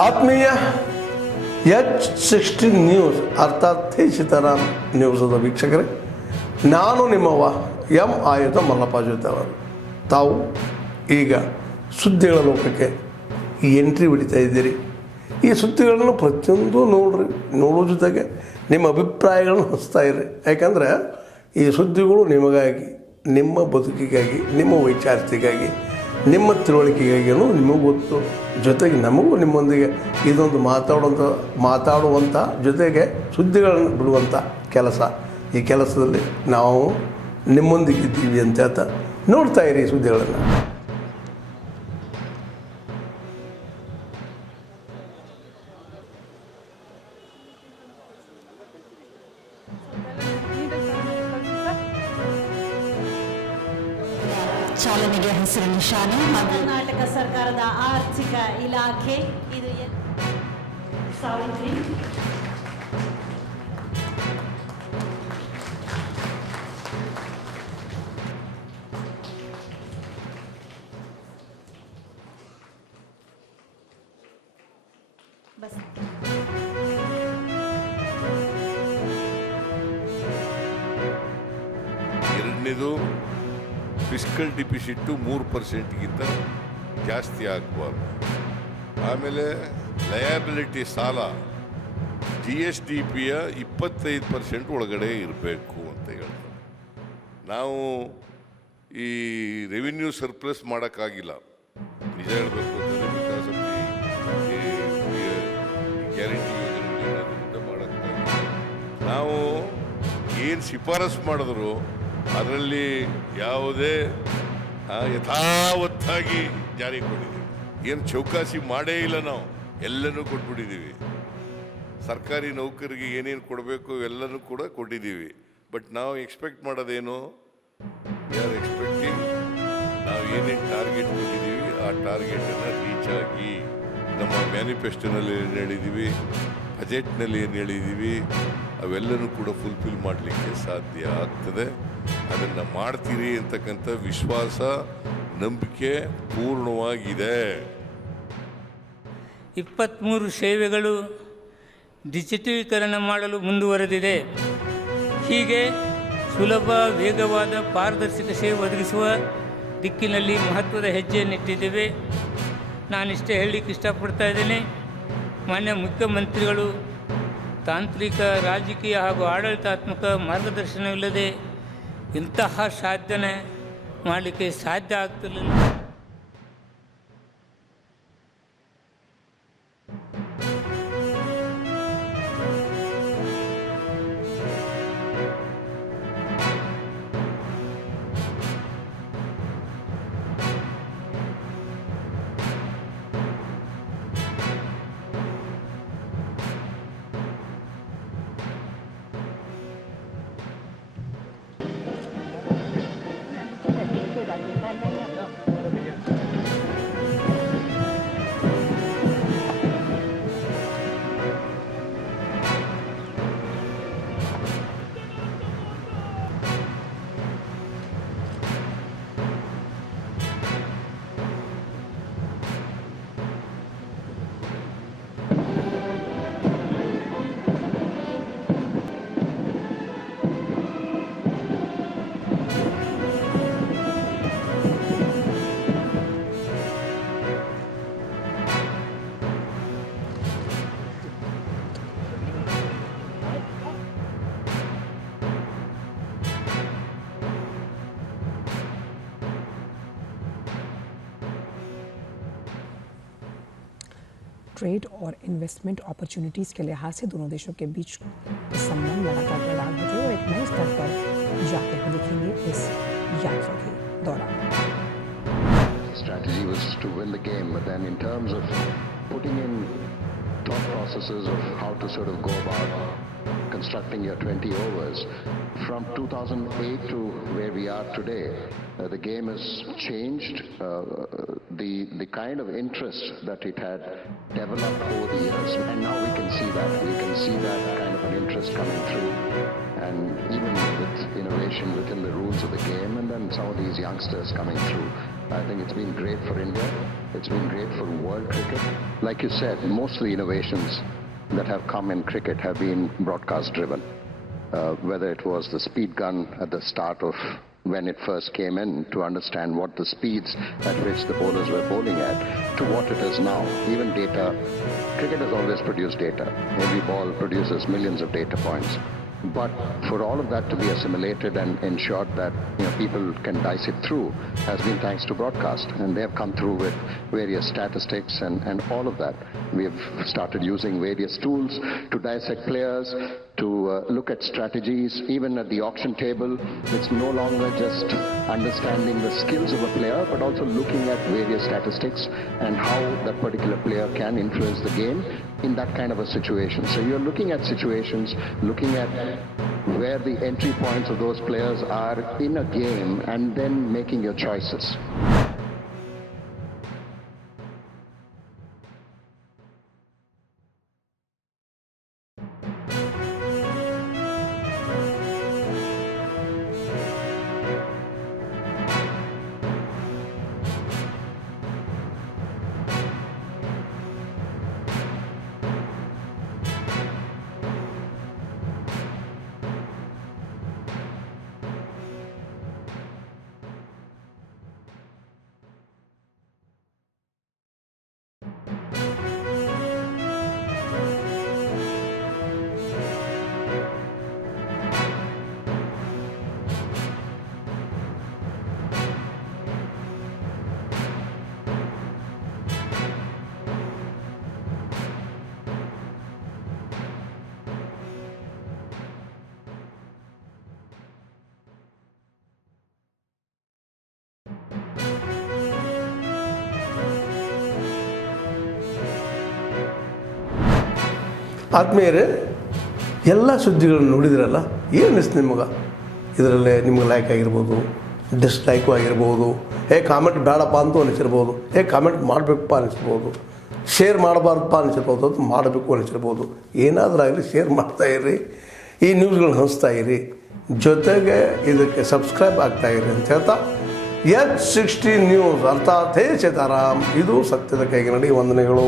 ಆತ್ಮೀಯ H16 news ಅರ್ಥಾತ್ ತಿ ಸೀತಾರಾಮ್ ನ್ಯೂಸದ ವೀಕ್ಷಕರೇ, ನಾನು ನಿಮ್ಮವ ಎಂ ಆಯುಧ ಮಲ್ಲಪ್ಪ ಜೊತೆಯವರು. ತಾವು ಈಗ ಸುದ್ದಿಗಳ ಲೋಕಕ್ಕೆ ಎಂಟ್ರಿ ಹೊಡಿತಾ ಇದ್ದೀರಿ. ಈ ಸುದ್ದಿಗಳನ್ನು ಪ್ರತಿಯೊಂದು ನೋಡೋ ಜೊತೆಗೆ ನಿಮ್ಮ ಅಭಿಪ್ರಾಯಗಳನ್ನು ಹಂಚ್ತಾ ಇರಿ. ಯಾಕಂದರೆ ಈ ಸುದ್ದಿಗಳು ನಿಮಗಾಗಿ, ನಿಮ್ಮ ಬದುಕಿಗಾಗಿ, ನಿಮ್ಮ ವೈಚಾರಿಕೆಗಾಗಿ, ನಿಮ್ಮ ತಿಳುವಳಿಕೆಗಾಗಿಯೂ ನಿಮಗೂ ಗೊತ್ತು. ಜೊತೆಗೆ ನಮಗೂ ನಿಮ್ಮೊಂದಿಗೆ ಇದೊಂದು ಮಾತಾಡುವಂಥ ಜೊತೆಗೆ ಸುದ್ದಿಗಳನ್ನು ಬಿಡುವಂಥ ಕೆಲಸ. ಈ ಕೆಲಸದಲ್ಲಿ ನಾವು ನಿಮ್ಮೊಂದಿಗಿದ್ದೀವಿ ಅಂತ ಹೇಳ್ತಾ ನೋಡ್ತಾ ಇರಿ ಸುದ್ದಿಗಳನ್ನು. ಚಾಲನೆಗೆ ಹಸಿರು ನಿಶಾನೆ. ಕರ್ನಾಟಕ ಸರ್ಕಾರದ ಆರ್ಥಿಕ ಇಲಾಖೆ ಇದು ಸಾವಿತ್ರಿ ಬಸ್ ಎರಡನೇದು ಫಿಸ್ಕಲ್ ಡಿಫಿಸಿಟ್ಟು 3%ಗಿಂತ ಜಾಸ್ತಿ ಆಗಬಾರ್ದು. ಆಮೇಲೆ ಲಯಬಿಲಿಟಿ ಸಾಲ GSDPಯ 25% ಒಳಗಡೆ ಇರಬೇಕು ಅಂತ ಹೇಳ್ತಾರೆ. ನಾವು ಈ ರೆವಿನ್ಯೂ ಸರ್ಪ್ಲಸ್ ಮಾಡೋಕ್ಕಾಗಿಲ್ಲ, ನಿಜ ಹೇಳಬೇಕು ಅಂತಂದರೆ, ಬಿಕಾಸ್ ಆಫ್ ಗ್ಯಾರಂಟಿ ಯೋಜನೆಗಳಿರೋದ್ರಿಂದ ಮಾಡೋಕ್ಕಾಗಿಲ್ಲ. ನಾವು ಏನು ಶಿಫಾರಸು ಮಾಡಿದ್ರು ಅದರಲ್ಲಿ ಯಾವುದೇ ಯಥಾವತ್ತಾಗಿ ಜಾರಿ ಕೊಟ್ಟಿದ್ದೀವಿ. ಏನು ಚೌಕಾಸಿ ಮಾಡೇ ಇಲ್ಲ, ನಾವು ಎಲ್ಲನೂ ಕೊಟ್ಬಿಟ್ಟಿದ್ದೀವಿ. ಸರ್ಕಾರಿ ನೌಕರಿಗೆ ಏನೇನು ಕೊಡಬೇಕು ಎಲ್ಲನೂ ಕೂಡ ಕೊಟ್ಟಿದ್ದೀವಿ. ಬಟ್ ನಾವು ಎಕ್ಸ್ಪೆಕ್ಟ್ ಮಾಡೋದೇನು, ವಿ ಆರ್ ಎಕ್ಸ್ಪೆಕ್ಟಿಂಗ್ ನಾವು ಏನೇನು ಟಾರ್ಗೆಟ್ ಕೊಟ್ಟಿದ್ದೀವಿ ಆ ಟಾರ್ಗೆಟನ್ನು ರೀಚ್ ಆಗಿ ನಮ್ಮ ಮ್ಯಾನಿಫೆಸ್ಟೋನಲ್ಲಿ ಏನು ಹೇಳಿದ್ದೀವಿ, ಬಜೆಟ್ನಲ್ಲಿ ಏನು ಹೇಳಿದ್ದೀವಿ, ಅವೆಲ್ಲನೂ ಕೂಡ ಫುಲ್ಫಿಲ್ ಮಾಡಲಿಕ್ಕೆ ಸಾಧ್ಯ ಆಗ್ತದೆ. ಅದನ್ನು ಮಾಡ್ತೀರಿ ಅಂತಕ್ಕಂಥ ವಿಶ್ವಾಸ, ನಂಬಿಕೆ ಪೂರ್ಣವಾಗಿದೆ. 23 ಸೇವೆಗಳು ಡಿಜಿಟಲೀಕರಣ ಮಾಡಲು ಮುಂದುವರೆದಿದೆ. ಹೀಗೆ ಸುಲಭ, ವೇಗವಾದ, ಪಾರದರ್ಶಕ ಸೇವೆ ಒದಗಿಸುವ ದಿಕ್ಕಿನಲ್ಲಿ ಮಹತ್ವದ ಹೆಜ್ಜೆಯನ್ನಿಟ್ಟಿದ್ದೇವೆ. ನಾನಿಷ್ಟೇ ಹೇಳಲಿಕ್ಕೆ ಇಷ್ಟಪಡ್ತಾ ಇದ್ದೇನೆ. ಮಾನ್ಯ ಮುಖ್ಯಮಂತ್ರಿಗಳು ತಾಂತ್ರಿಕ, ರಾಜಕೀಯ ಹಾಗೂ ಆಡಳಿತಾತ್ಮಕ ಮಾರ್ಗದರ್ಶನವಿಲ್ಲದೆ ಇಂತಹ ಸಾಧನೆ ಮಾಡಲಿಕ್ಕೆ ಸಾಧ್ಯ ಆಗ್ತಿರಲಿಲ್ಲ. ट्रेड और इन्वेस्टमेंट अपॉर्चुनिटीज़ के लिहाज से दोनों देशों के बीच संबंध लगातार प्रगाढ़ होते हुए एक नए स्तर पर जाते हुए दिखेंगे इस यात्रा के दौरान. Strategy was to win the game, but then in terms of putting in thought processes of how to sort of go about constructing your 20 overs, from 2008 to where we are today, the game has changed. The kind of interest that it had developed over the years, and now we can see that. We can see that kind of an interest coming through, and even with innovation within the rules of the game, and then some of these youngsters coming through. I think it's been great for India. It's been great for world cricket. Like you said, most of the innovations that have come in cricket have been broadcast driven. Whether it was the speed gun at the start of when it first came in to understand what the speeds at which the bowlers were bowling at, to what it is now. Even data, cricket has always produced data. Every ball produces millions of data points. But for all of that to be assimilated and ensured that people can dice it through has been thanks to broadcast. And they have come through with various statistics and all of that. We have started using various tools to dissect players, to look at strategies. Even at the auction table, it's no longer just understanding the skills of a player, but also looking at various statistics and how that particular player can influence the game in that kind of a situation. So you're looking at situations, looking at where the entry points of those players are in a game, and then making your choices. ಆತ್ಮೀಯರೇ, ಎಲ್ಲ ಸುದ್ದಿಗಳನ್ನು ನೋಡಿದ್ರಲ್ಲ, ಏನು ಅನಿಸ್ತು ನಿಮಗೆ? ಇದರಲ್ಲೇ ನಿಮ್ಗೆ like ಆಗಿರ್ಬೋದು, ಡಿಸ್ಲೈಕು ಆಗಿರ್ಬೋದು, ಕಾಮೆಂಟ್ ಬೇಡಪ್ಪ ಅಂತೂ ಅನಿಸಿರ್ಬೋದು, ಕಾಮೆಂಟ್ ಮಾಡಬೇಕಪ್ಪ ಅನಿಸ್ಬೋದು, ಶೇರ್ ಮಾಡಬಾರ್ದಪ್ಪ ಅನಿಸಿರ್ಬೋದು, ಅದು ಮಾಡಬೇಕು ಅನಿಸಿರ್ಬೋದು. ಏನಾದರೂ ಆಗಲಿ ಶೇರ್ ಮಾಡ್ತಾಯಿರಿ, ಈ ನ್ಯೂಸ್ಗಳನ್ನ ಹಂಚ್ತಾಯಿರಿ, ಜೊತೆಗೆ ಇದಕ್ಕೆ ಸಬ್ಸ್ಕ್ರೈಬ್ ಆಗ್ತಾಯಿರಿ ಅಂತ ಹೇಳ್ತಾ H16 ನ್ಯೂಸ್ ಅರ್ಥಾತ್ ಹೇ ಸೀತಾರಾಮ್, ಇದು ಸತ್ಯದ ಕೈಗೆ ನಡಿ. ವಂದನೆಗಳು.